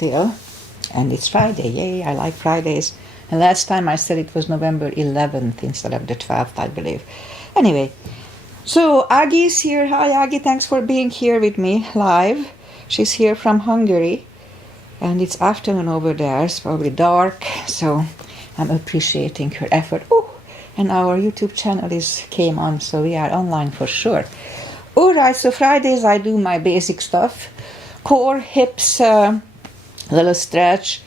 still. And it's Friday. Yay, I like Fridays. And last time I said it was November 11th instead of the 12th, I believe. Anyway, so Agi's here. Hi, Agi. Thanks for being here with me live. She's here from Hungary. And it's afternoon over there. It's probably dark. So I'm appreciating her effort. Oh, and our YouTube channel came on. So we are online for sure. All right, so Fridays I do my basic stuff. Core, hips, little stretch,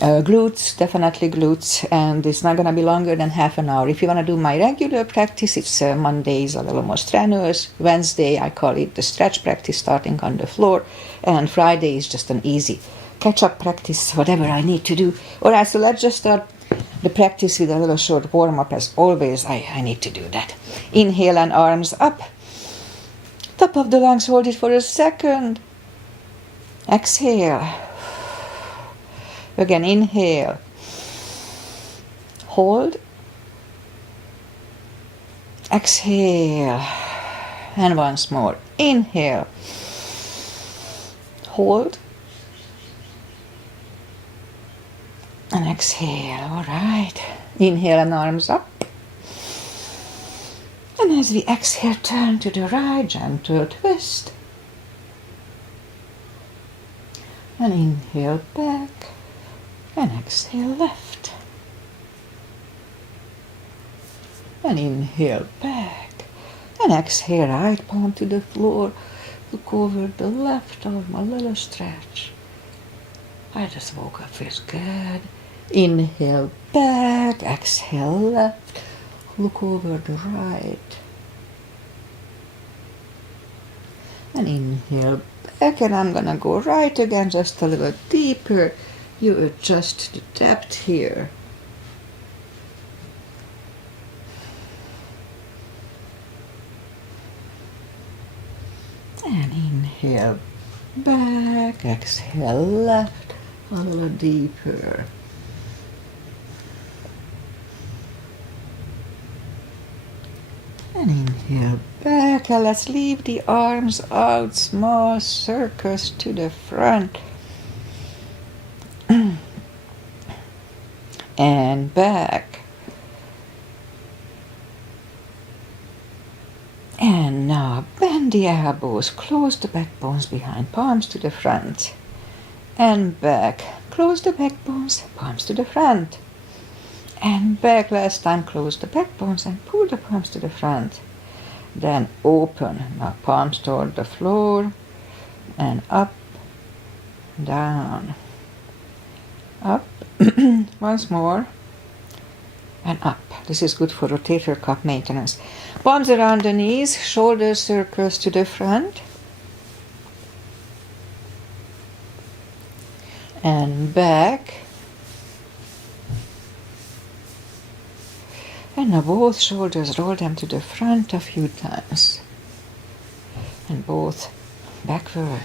glutes, definitely glutes, and it's not going to be longer than half an hour. If you want to do my regular practice, it's Mondays a little more strenuous. Wednesday, I call it the stretch practice, starting on the floor, and Friday is just an easy catch-up practice, whatever I need to do. All right, so let's just start the practice with a little short warm-up. As always, I need to do that. Inhale and arms up. Top of the lungs, hold it for a second. Exhale. Again, inhale. Hold. Exhale. And once more. Inhale. Hold. And exhale. All right. Inhale and arms up. And as we exhale, turn to the right, gentle twist. And inhale back. And exhale left. And inhale back. And exhale right palm to the floor. Look over the left arm, a little stretch. I just woke up, feels good. Inhale back, exhale left. Look over the right. And inhale back, and I'm gonna go right again, just a little deeper. You adjust the depth here. And inhale back, exhale left, a little deeper. And inhale back, and let's leave the arms out, small circles to the front. And back. And now bend the elbows, close the backbones behind, palms to the front. And back, close the backbones, palms to the front. And back, last time, close the backbones and pull the palms to the front. Then open, now palms toward the floor, and up, down, up, once more, and up. This is good for rotator cuff maintenance. Palms around the knees, shoulder circles to the front. And back. And now both shoulders, roll them to the front a few times. And both backward.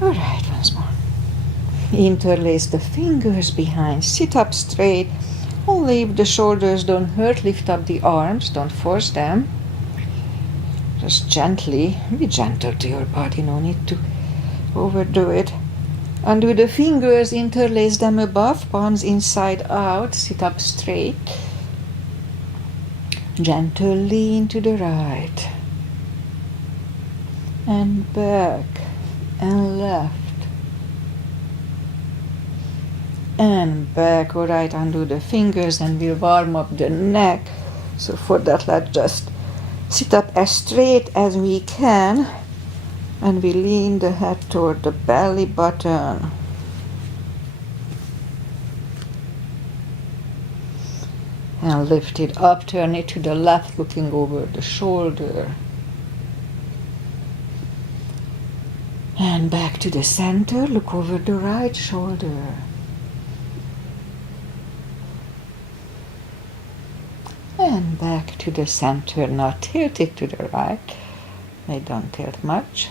All right, once more. Interlace the fingers behind, sit up straight. Only if the shoulders don't hurt, lift up the arms, don't force them. Just gently, be gentle to your body, no need to overdo it. Undo the fingers, interlace them above, palms inside out, sit up straight. Gentle lean to the right. And back and left. And back, all right, undo the fingers and we'll warm up the neck. So for that, let's just sit up as straight as we can. And we lean the head toward the belly button. And lift it up, turn it to the left, looking over the shoulder. And back to the center, look over the right shoulder. And back to the center, now tilt it to the right. They don't tilt much.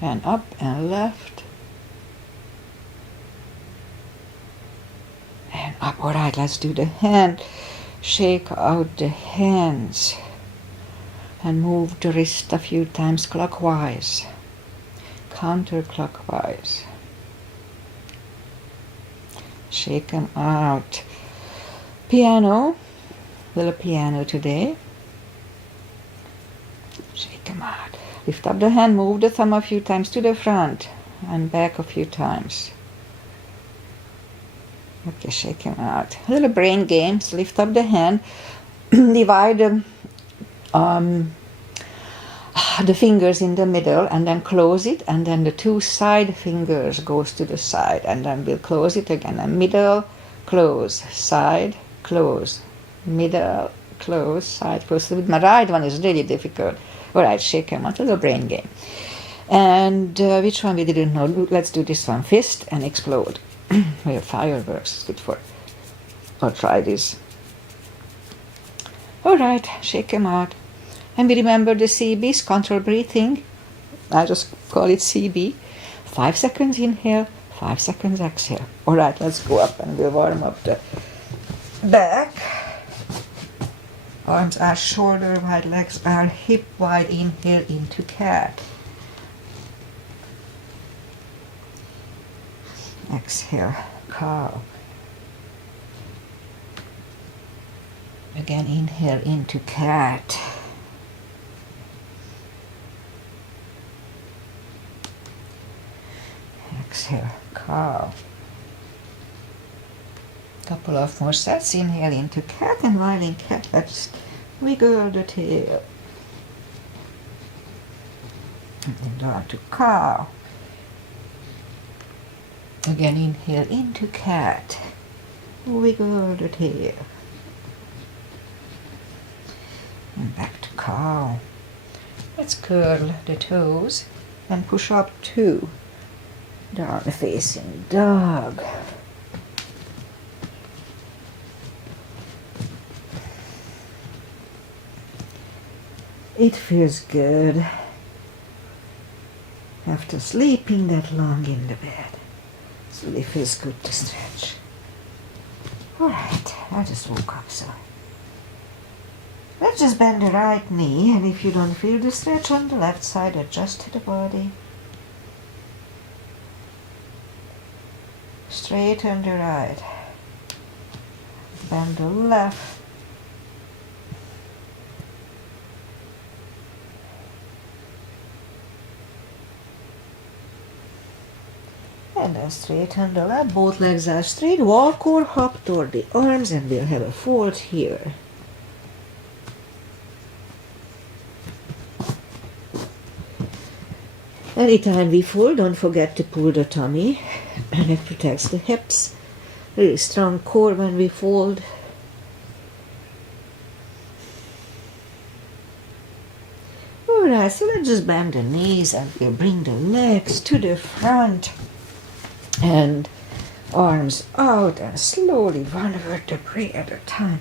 And up and left. And up. All right, let's do the hand. Shake out the hands. And move the wrist a few times clockwise, counterclockwise. Shake them out. Piano, little piano today. Shake them out. Lift up the hand, move the thumb a few times to the front and back a few times. Okay, shake them out. A little brain games. Lift up the hand, divide the fingers in the middle and then close it, and then the two side fingers goes to the side, and then we'll close it again. And middle, close, side, close, middle, close, side, close. With my right one is really difficult. All right, shake them out. A little brain game. And which one we didn't know? Let's do this one. Fist and explode. Well, fireworks is good for. Or try this. All right, shake them out. And we remember the CBs, control breathing. I just call it CB. 5 seconds inhale, 5 seconds exhale. All right, let's go up and we'll warm up the back. Arms are shoulder wide, legs are hip wide. Inhale into cat. Exhale, cow. Again, inhale into cat. Exhale, cow. Couple of more sets. Inhale into cat, and while in cat, let's wiggle the tail. And then down to cow. Again, inhale into cat. Wiggle the tail. And back to cow. Let's curl the toes and push up 2. Down facing dog. It feels good after sleeping that long in the bed. So it feels good to stretch. Alright, I just woke up, so let's just bend the right knee, and if you don't feel the stretch on the left side, adjust the body. Straighten the right. Bend the left. And then straighten the left. Both legs are straight. Walk or hop toward the arms, and we'll have a fold here. Anytime we fold, don't forget to pull the tummy, and it protects the hips. Really strong core when we fold. Alright, so let's just bend the knees and we'll bring the legs to the front. And arms out and slowly one vertebrae at a time.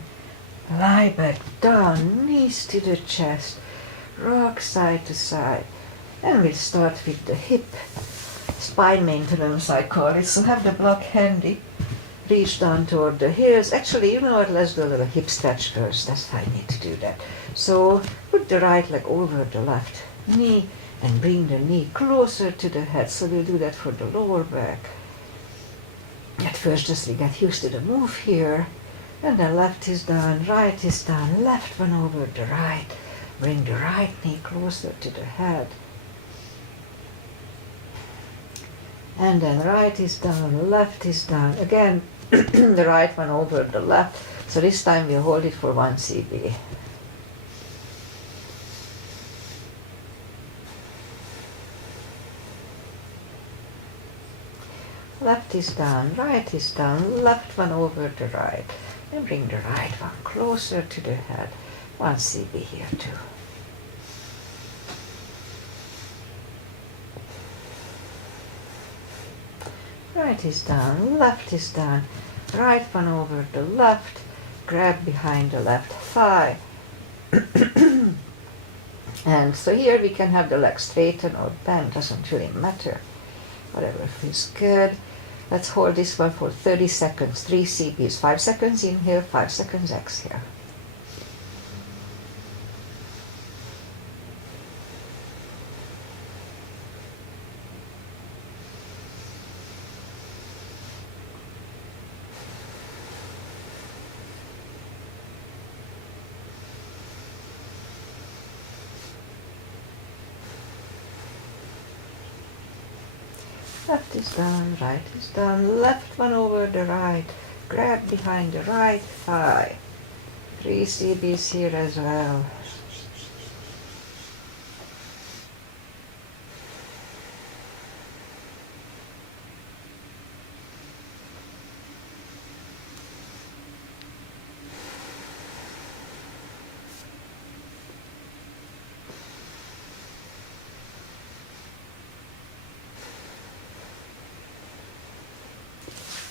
Lie back down, knees to the chest, rock side to side. And we'll start with the hip spine maintenance, I call it. So have the block handy, reach down toward the heels. Actually, you know what, let's do a little hip stretch first. That's how I need to do that. So put the right leg over the left knee and bring the knee closer to the head. So we'll do that for the lower back. At first, just we get used to the move here. And then left is down, right is down, left one over the right. Bring the right knee closer to the head. And then right is down, left is down. Again, the right one over the left. So this time we'll hold it for 1 CB. Left is down, right is down, left one over the right. And bring the right one closer to the head. 1 CB here too. Right is down, left is down, right one over the left, grab behind the left thigh. And so here we can have the leg straighten or bend, doesn't really matter. Whatever feels good. Let's hold this one for 30 seconds, 3 CBs, 5 seconds inhale, 5 seconds exhale. Left is down, right is down, left one over the right, grab behind the right thigh. 3 CBs here as well.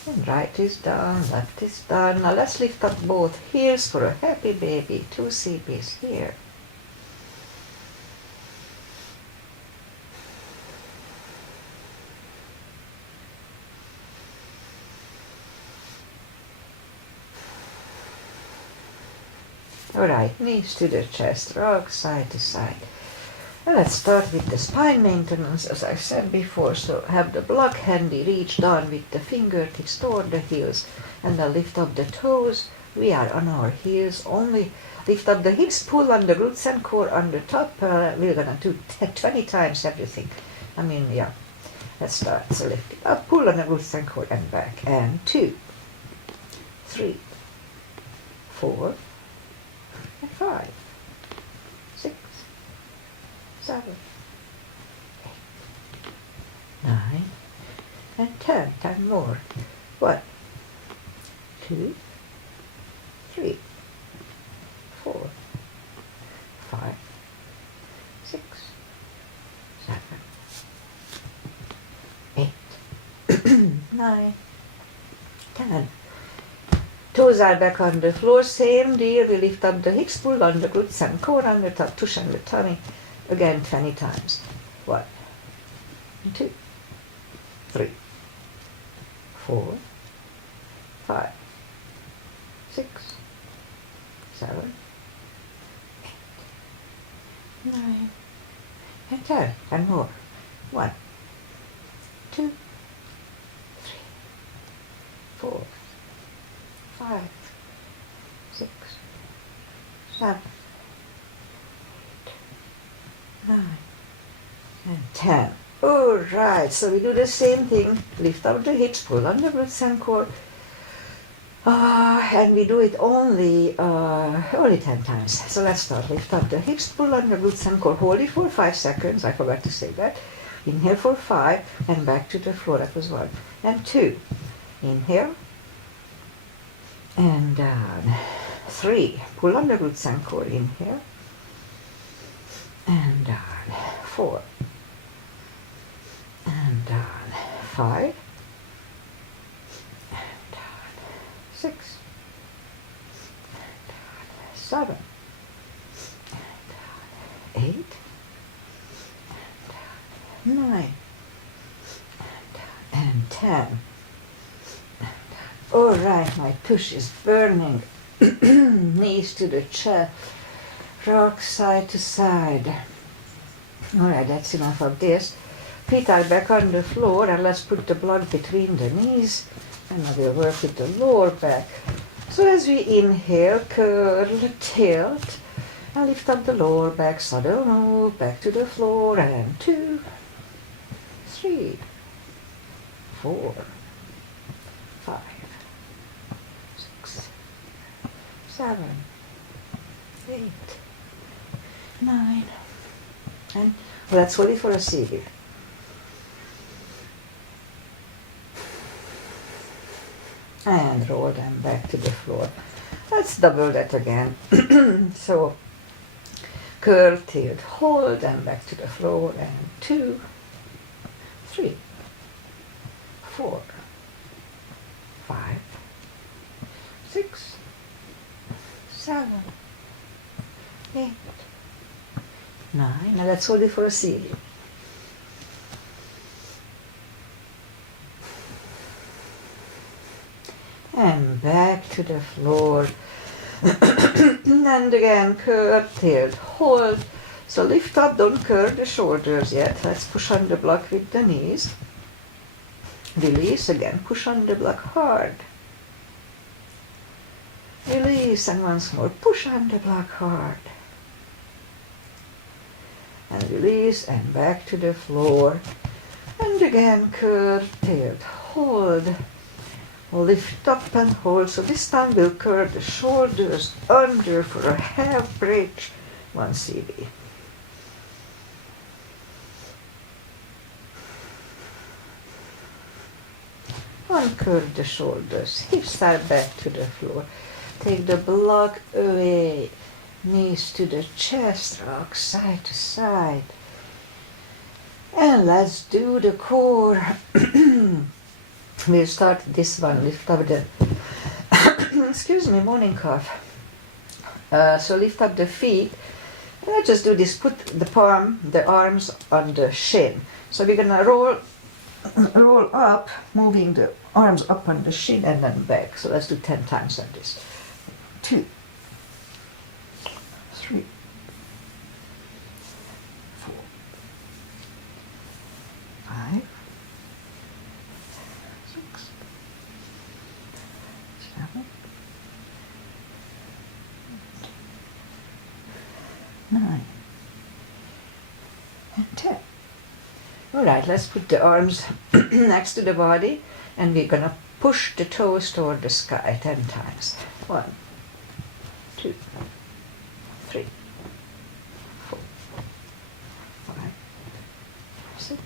And right is down, left is down. Now let's lift up both heels for a happy baby. 2 CBs here. Alright, knees to the chest, rock side to side. Well, let's start with the spine maintenance, as I said before. So have the block handy, reach down with the fingertips toward the heels, and then lift up the toes. We are on our heels only. Lift up the hips, pull on the glutes and core on the top. We're gonna do 20 times everything. I mean, yeah. Let's start. So lift it up, pull on the glutes and core and back. And 2, 3, 4, and 5, 6, 7, 8, 9, and 10. 10 more. 1, 2, 3, 4, 5, 6, 7, 8, 9, 10. Toes are back on the floor, same deal. We lift up the hips, pull on the glutes and core on the top, push on the tummy. Again 20 times. 1, 2, 3, 4, 5, 6, 7, 8, 9, and 10. And more. 1, 2, 3, 4, 5, 6, 7, 8, 9, and 10. Alright, so we do the same thing. Lift up the hips, pull on the glutes and core. And we do it only 10 times. So let's start. Lift up the hips, pull on the glutes and core. Hold it for 5 seconds. I forgot to say that. Inhale for 5 and back to the floor. That was 1. And 2. Inhale. And down. 3. Pull on the glutes and core. Inhale. And down. 4. And down. 5. And down. 6. And down. 7. And down. 8. And down. 9. And 10. Alright, my push is burning. Knees to the chest. Rock side to side. Alright, that's enough of this. Feet are back on the floor, and let's put the block between the knees. And I will work with the lower back. So as we inhale, curl, tilt, and lift up the lower back, subtle move, back to the floor, and 2, 3, 4, 5, 6, 7, 8, 9, and let's hold it for a CB. And roll them back to the floor. Let's double that again. So curl, tilt, hold, and back to the floor. And 2, 3, 4, 5, 6, 7, 8, 9. Now let's hold it for a CD. And back to the floor. And again, curl, tilt, hold. So lift up, don't curl the shoulders yet. Let's push on the block with the knees. Release again, push on the block hard. Release, and once more, push on the block hard. And release, and back to the floor. And And again, curve, tilt, hold. Lift up and hold. So this time we'll curve the shoulders under for a half bridge, 1 cv. Uncurve the shoulders, hips side back to the floor. Take the block away, knees to the chest, rock side to side. And let's do the core. We'll start this one, lift up the, excuse me, morning cough. So lift up the feet. And let's just do this, put the arms on the shin. So we're gonna roll up, moving the arms up on the shin and then back. So let's do 10 times on this. 2, 3, 4, 5, 6, 7, 9, and 10. All right, let's put the arms next to the body, and we're gonna push the toes toward the sky 10 times. 1, 2, 3, 4, 5, 6,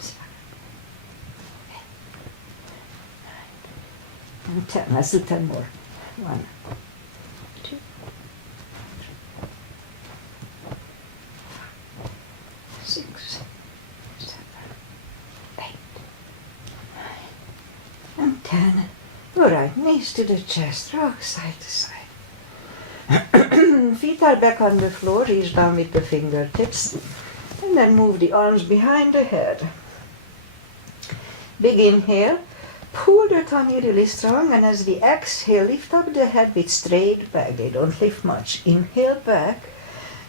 7, 8, 9, and 10. Let's do 10 more. 1, 2, 3, 6, 7, 8, 9, and 10. All right, knees to the chest, rock side to side. Feet are back on the floor, reach down with the fingertips, and then move the arms behind the head. Big inhale, pull the tummy really strong, and as we exhale, lift up the head with straight back. They don't lift much. Inhale back,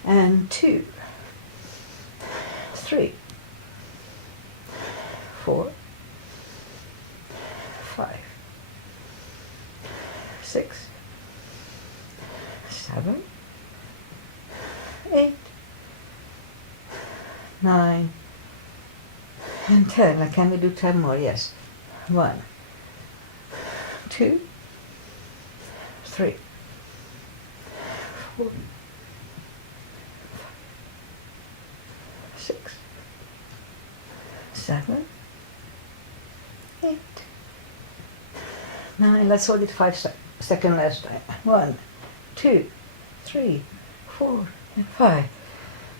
and 2, 3, 4, 5, 6, 7, 8, 9, and 10. Like, can we do 10 more? Yes. 1, 2, 3, 4, 6, 7, 8, 9. Let's hold it 5 seconds last time. 1, 2, 3, 4, and 5.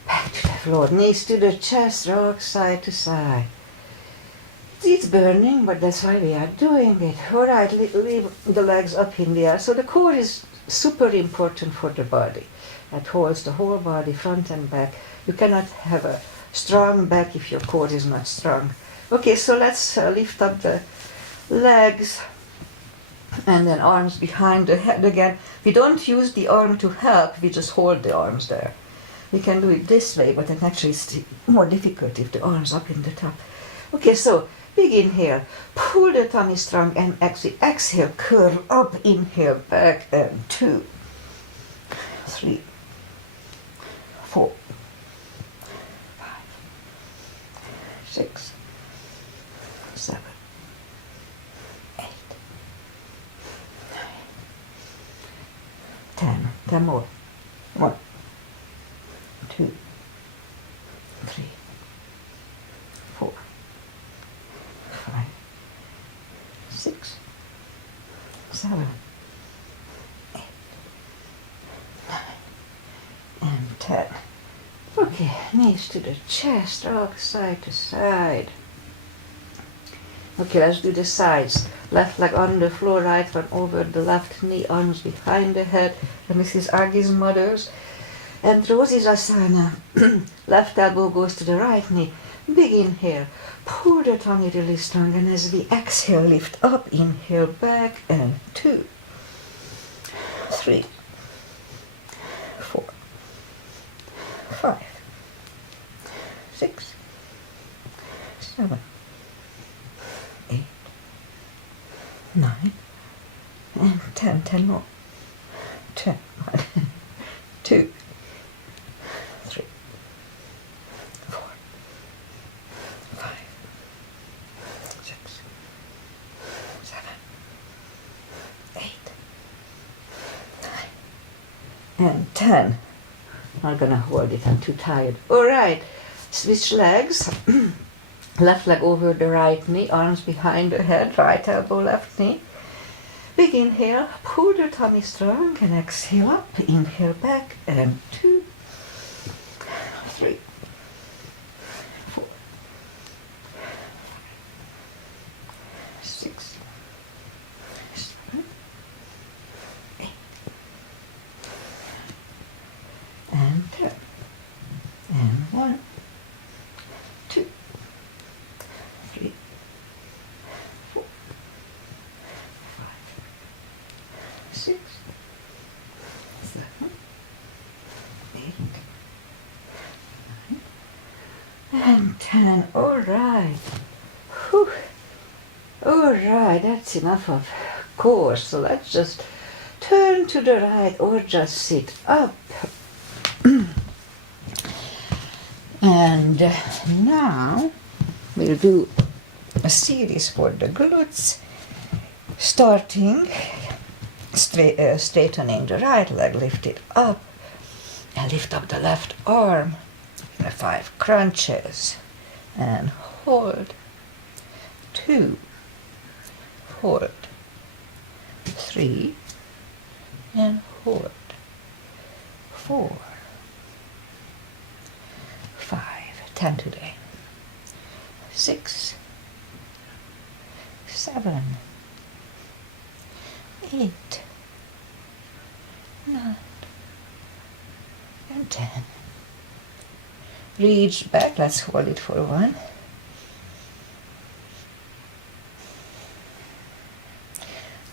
Back to the floor. Knees to the chest, rock side to side. It's burning, but that's why we are doing it. All right, leave the legs up in the air. So the core is super important for the body. It holds the whole body, front and back. You cannot have a strong back if your core is not strong. Okay, so let's lift up the legs and then arms behind the head again. We don't use the arm to help, we just hold the arms there. We can do it this way, but it actually is more difficult if the arms up in the top. Okay, so big inhale, pull the tummy strong, and exhale, curl up, inhale, back, and 2, 3, 4, 5, 6, 7, 8, 9, 10. 10 more. 1, 2, 3, 4, 5, 6, 7, 8, 9, and 10. Okay, knees to the chest, rock side to side. Okay, let's do the sides. Left leg on the floor, right one over the left knee, arms behind the head. And this is Agi's mother's. And Rosie's Asana. Left elbow goes to the right knee. Big inhale. Pull the tummy really strong, and as we exhale, lift up, inhale back, and 2, 3, 4, 5, 6, 7, 8, 9, and 10. 10 more. 10. 1, 2, 3, 4, 5, and 10. I'm not gonna hold it, I'm too tired. All right, switch legs. Left leg over the right knee, arms behind the head, right elbow, left knee. Big inhale, pull the tummy strong, and exhale up. Inhale back, and 2, 3, 4, 6, 7, 8, and 10. And 1, 2, 3, 4, 5, 6, 7, 8, 9, and 10. All right. Whew. All right, that's enough of core. So let's just turn to the right or just sit up. And now we'll do a series for the glutes, starting straightening the right leg, lift it up, and lift up the left arm. 5 crunches, and hold, 2, hold, 3, and hold, 4, 5, 10 today, 6, 7, 8, 9, and 10. Reach back, let's hold it for 1.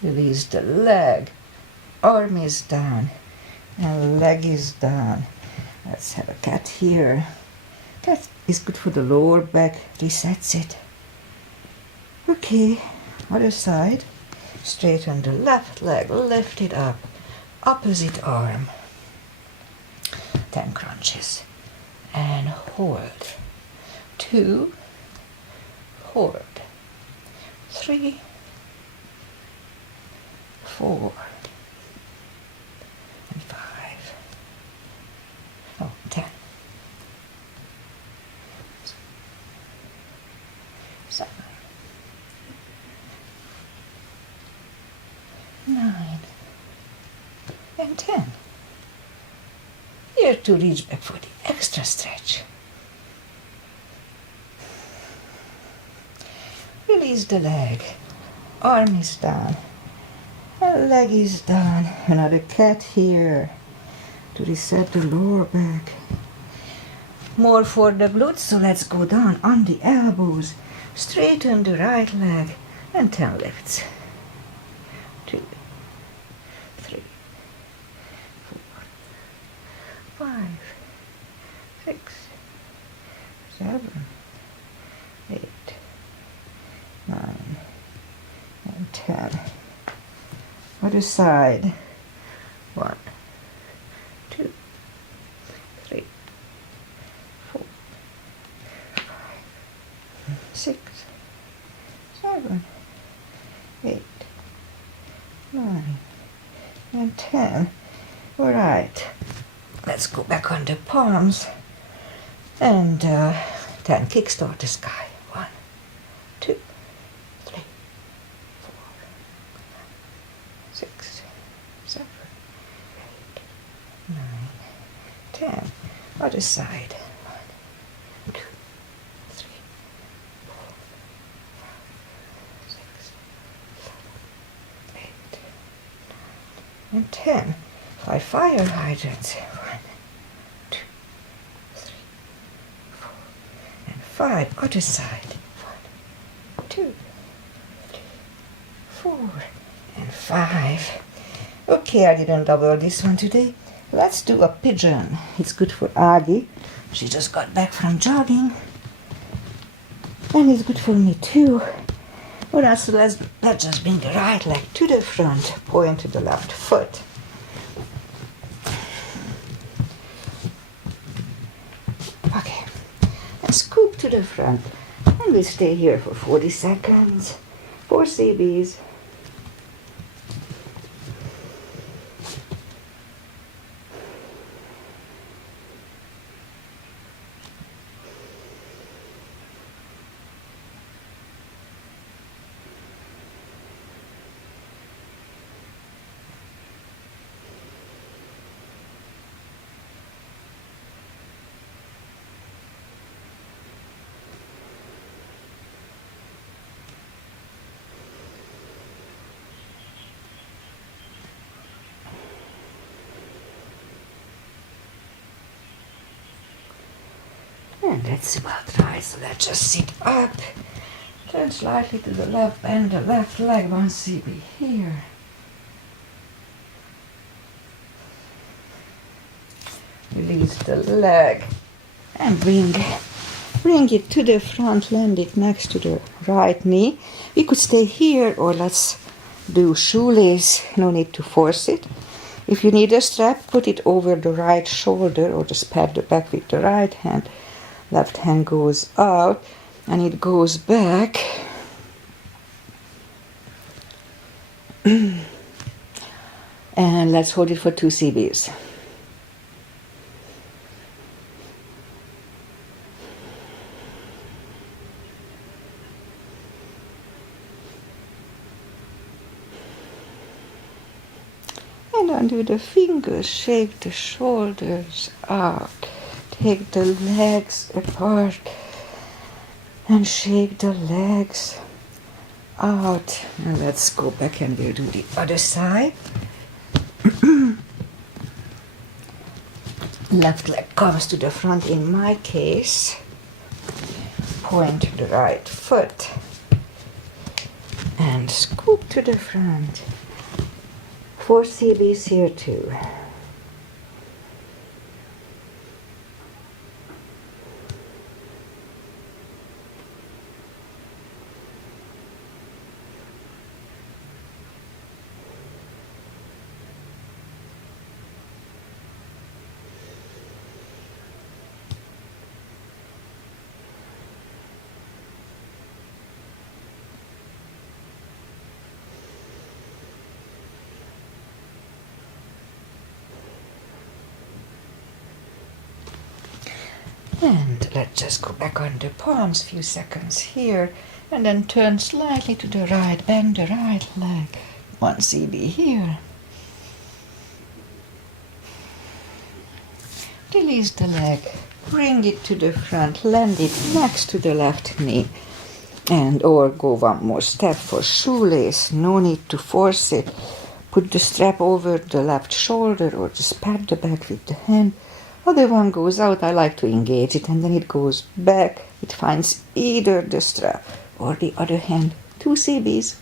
Release the leg, arm is down, and leg is down. Let's have a cat here. Cat is good for the lower back, resets it. Okay, other side. Straighten the left leg, lift it up, opposite arm. 10 crunches. And hold, 2, hold, 3, 4, and 5, 10, 7, 9, and 10. Here to reach back for the extra stretch. Release the leg, arm is down, and leg is down. Another cat here to reset the lower back. More for the glutes, so let's go down on the elbows. Straighten the right leg, and 10 lifts. 2, 3, 4, 5, 6, 7, 8, 9, and 10. Other side. 1, 2, 3, 4, 5, 6, 7, 8, 9, and 10. All right. Let's go back on the palms and 10 kickstart the sky. 1, 2, 3, 4, 6, 7, 8, 9, 10. Other side. 1, 2, 3, 4, 5, 6, 7, 8, 9, and 10. 5 fire hydrants. 1, 2, 3, 4, and 5. Other side. 1, 2, 3, 4, and 5. Okay, I didn't double this one today. Let's do a pigeon. It's good for Aggie. She just got back from jogging. And it's good for me too. All right, so let's just bring the right leg to the front, point to the left foot. Okay, and scoop to the front. And we stay here for 40 seconds. 4 CBs. And that's about right. So let's just sit up. Turn slightly to the left, bend the left leg, 1 cb here. Release the leg and bring it to the front, land it next to the right knee. We could stay here, or let's do shoelace, no need to force it. If you need a strap, put it over the right shoulder or just pat the back with the right hand. Left hand goes out and it goes back. And let's hold it for 2 cbs. And undo the fingers, shake the shoulders out. Take the legs apart and shake the legs out. And let's go back and we'll do the other side. Left leg comes to the front in my case. Point the right foot and scoop to the front. 4 cbs here too. And let's just go back on the palms, few seconds here, and then turn slightly to the right, bend the right leg, 1 cb here. Release the leg, bring it to the front, land it next to the left knee, and or go 1 more step for shoelace, no need to force it. Put the strap over the left shoulder or just pat the back with the hand. Other one goes out, I like to engage it, and then it goes back. It finds either the strap or the other hand. 2 cbs.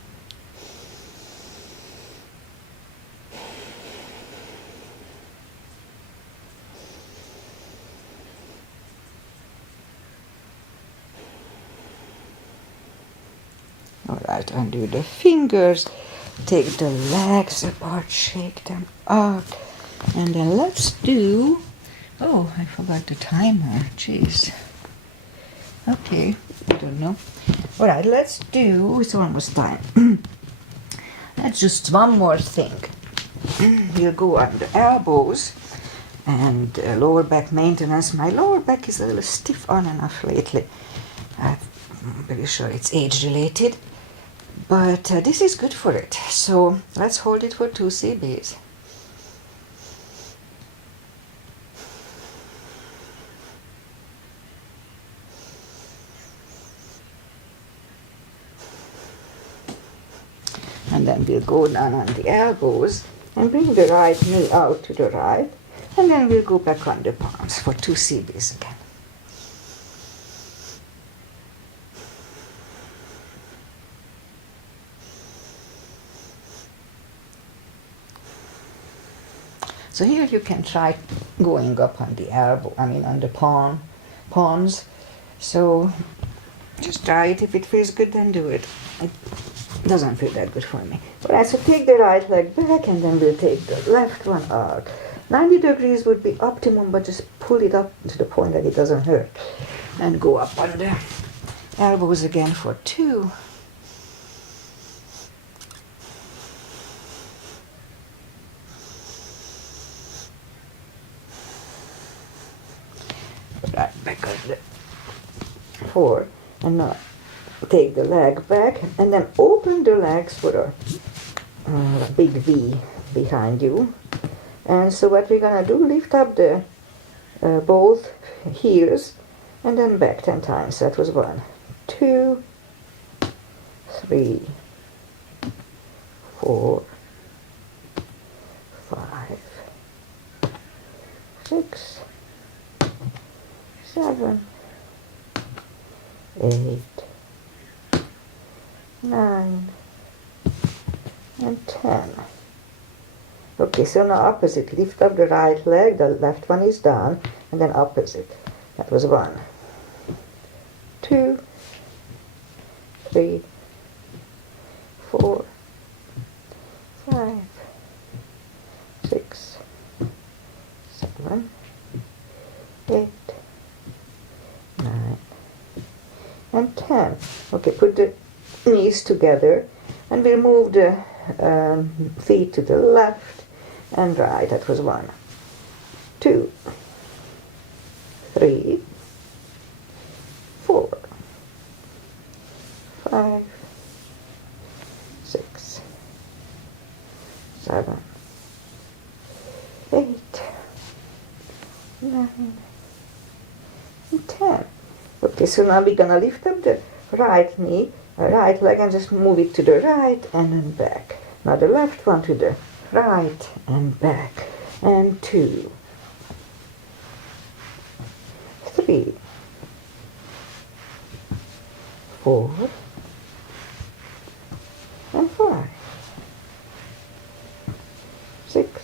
Alright, undo the fingers, take the legs apart, shake them out, and then let's do... Oh, I forgot the timer. Jeez. Okay, I don't know. All right, let's do... It's almost time. Let's just 1 more thing. We'll go on the elbows and lower back maintenance. My lower back is a little stiff on and off lately. I'm pretty sure it's age-related. But this is good for it. So let's hold it for 2 cbs. And then we'll go down on the elbows and bring the right knee out to the right. And then we'll go back on the palms for 2 cbs again. So here you can try going up on the elbow, on the palms. So just try it. If it feels good, then do it. It doesn't feel that good for me. Alright, so take the right leg back and then we'll take the left one out. 90 degrees would be optimum, but just pull it up to the point that it doesn't hurt. And go up on the elbows again for 2. Right, back on the 4. And now take the leg back and then open the legs for a big V behind you. And so what we're gonna do, lift up the both heels and then back 10 times. That was 1, 2, 3, 4, 5, 6, 7, 8, 9, and 10. Okay, so now opposite. Lift up the right leg, the left one is down, and then opposite. That was 1, 2, 3, 4, 5, 6, 7, 8, 9, and 10. Okay, put the knees together, and we'll move the feet to the left and right. That was 1, 2, 3, 4, 5, 6, 7, 8, 9, and 10. Okay, so now we're gonna lift up the right knee, right leg, and just move it to the right and then back. Now the left one to the right and back. And 2, 3, 4, and 5, 6,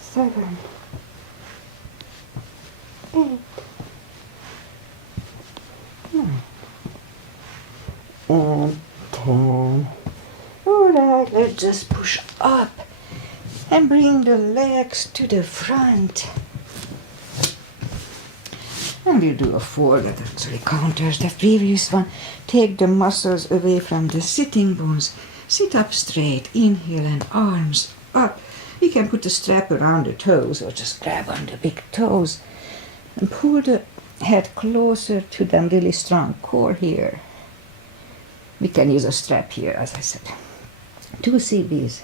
7, 8, 9, and 10. Alright, let's just push up and bring the legs to the front. And we'll do a 4 that actually counters the previous one. Take the muscles away from the sitting bones. Sit up straight, inhale, and arms up. We can put a strap around the toes or just grab on the big toes and pull the head closer to the really strong core here. We can use a strap here, as I said. 2 CBs.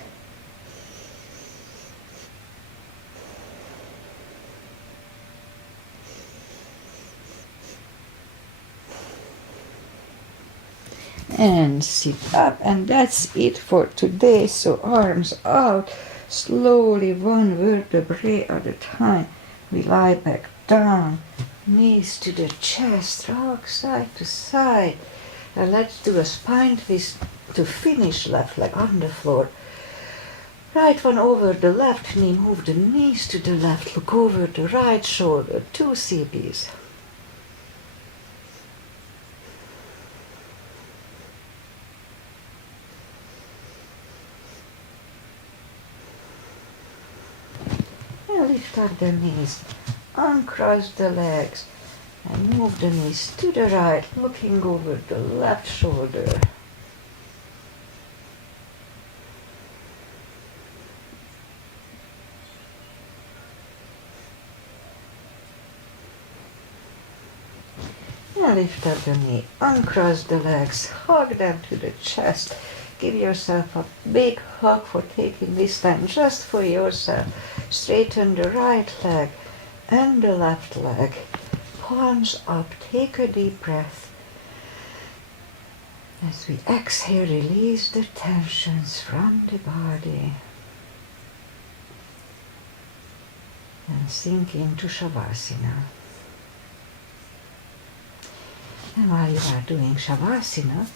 And sit up, and that's it for today. So arms out, slowly, 1 vertebrae at a time. We lie back down, knees to the chest, rock side to side. And let's do a spine twist to finish. Left leg on the floor. Right one over the left knee, move the knees to the left, look over the right shoulder, 2 CBs. And lift up the knees, uncross the legs, and move the knees to the right, looking over the left shoulder. And lift up the knee, uncross the legs, hug them to the chest. Give yourself a big hug for taking this time just for yourself. Straighten the right leg and the left leg. Palms up, take a deep breath. As we exhale, release the tensions from the body. And sink into Shavasana. And while you are doing Shavasana,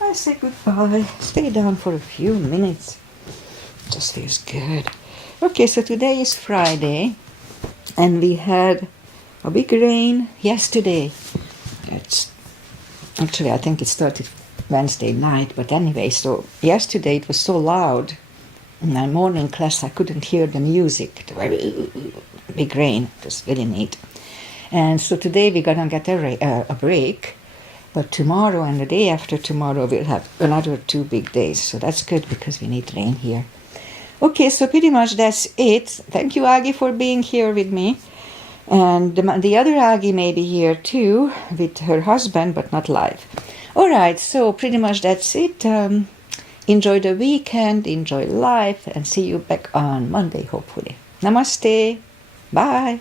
I say goodbye. Stay down for a few minutes. Just feels good. Okay, so today is Friday, and we had a big rain yesterday. Actually, I think it started Wednesday night, but anyway, so yesterday it was so loud. In my morning class, I couldn't hear the music. The big rain. It was really neat. And so today we're gonna get a break, but tomorrow and the day after tomorrow we'll have another 2 big days. So that's good because we need rain here. Okay, so pretty much that's it. Thank you, Agi, for being here with me. And the other Agi may be here too with her husband, but not live. All right, so pretty much that's it. Enjoy the weekend, enjoy life, and see you back on Monday, hopefully. Namaste. Bye.